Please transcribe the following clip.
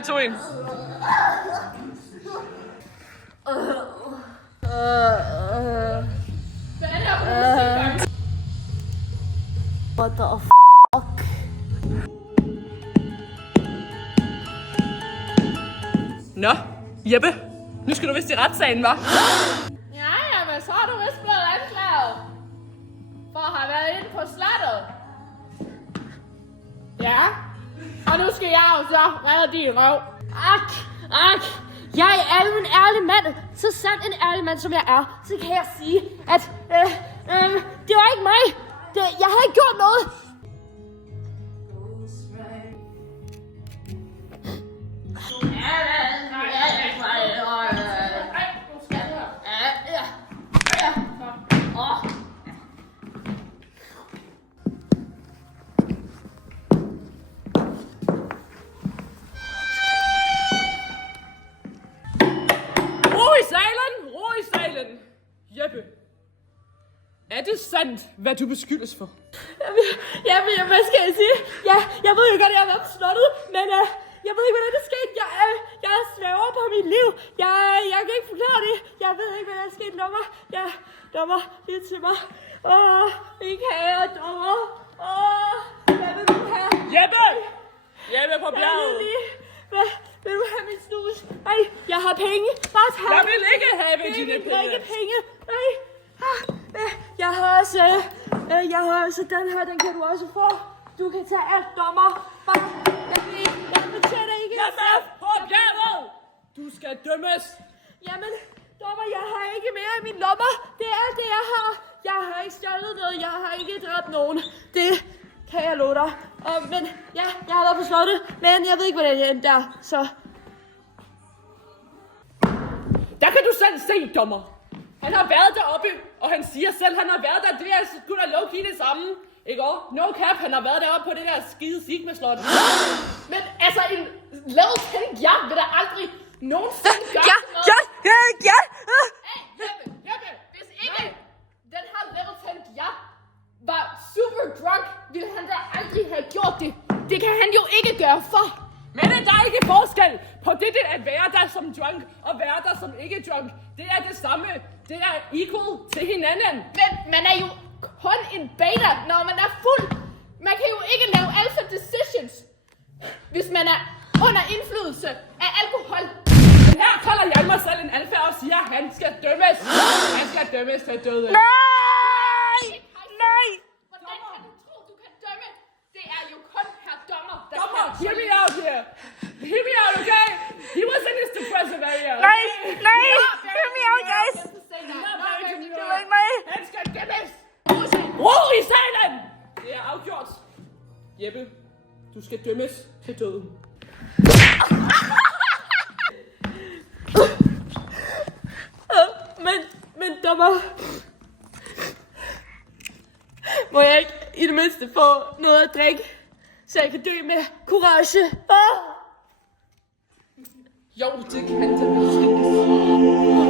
2, 1. What the fuck? Nå, Jeppe. Nu skal du vist i retssagen, hva'? Ja, jamen, så har du vist blevet anklaget for at have været inde på slottet. Ja, og nu skal jeg jo så redde din røv. Ak. Jeg er jo en ærlig mand. Så sandt en ærlig mand, som jeg er, så kan jeg sige, at det var ikke mig. Jeg har ikke gjort noget. Ro i salen! Jeppe, er det sandt, hvad du beskyldes for? Jamen, hvad skal jeg sige? Jeg ved jo godt, at jeg har været på slottet, men jeg ved ikke, hvordan det skete. Jeg svæver på mit liv. Jeg kan ikke forklare det. Jeg ved ikke, hvad der er sket. Dommer, lige til mig. Min kære dommer. Hvad vil du have? Jeppe! Jeppe på bjerget! Vil du have min snus? Nej, jeg har penge. Bare tag. Jeg vil ikke have dine penge. Nej. Jeg har også den her, den kan du også få. Du kan tage alt, dommer. Jeg fortæller ikke. Jeppe på bjerget! Du skal dømmes. Jamen, dommer, jeg har ikke mere i min lommer. Det er alt det, jeg har. Jeg har ikke stjålet noget. Jeg har ikke dræbt nogen. Det kan jeg love dig. Men ja, jeg har været på slottet, men jeg ved ikke, hvordan jeg endte der, så... Der kan du selv se, dommer. Han har været deroppe, og han siger selv, han har været der. Det er sgu da low-key det samme. Ikke også? No cap, han har været deroppe på det der skide Sigma-slot. Men altså, en level 10 jagt vil der aldrig nogensinde gøre noget. Ja. Jeppe, hvis ikke den her level 10 jagt var super drunk, ville han da aldrig have gjort det. Det kan han jo ikke gøre for. Men der er ikke forskel på det at være der som drunk og være der som ikke drunk. Det er det samme. Det er equal til hinanden. Men man er jo kun en beta, når man er fuld. Man kan jo ikke lave alpha decisions, hvis man er under indflydelse af alkohol. Men her kalder jeg mig selv en alfa og siger, at han skal dømmes. Han skal dømmes til døden. Nej! Hvordan kan du tro, du kan dømme? Det er jo kun her dommer, der Dommer, kan hear me out here. Hear me out, okay? He was in his depressive area. Nej! Hear me out, guys! Det var ikke mig! Han skal dømmes. Ro i salen! Det er afgjort. Jeppe, du skal dømmes til døden. Men dommer... Må jeg ikke i det mindste få noget at drikke, så jeg kan dø med courage? Jo, det kan det.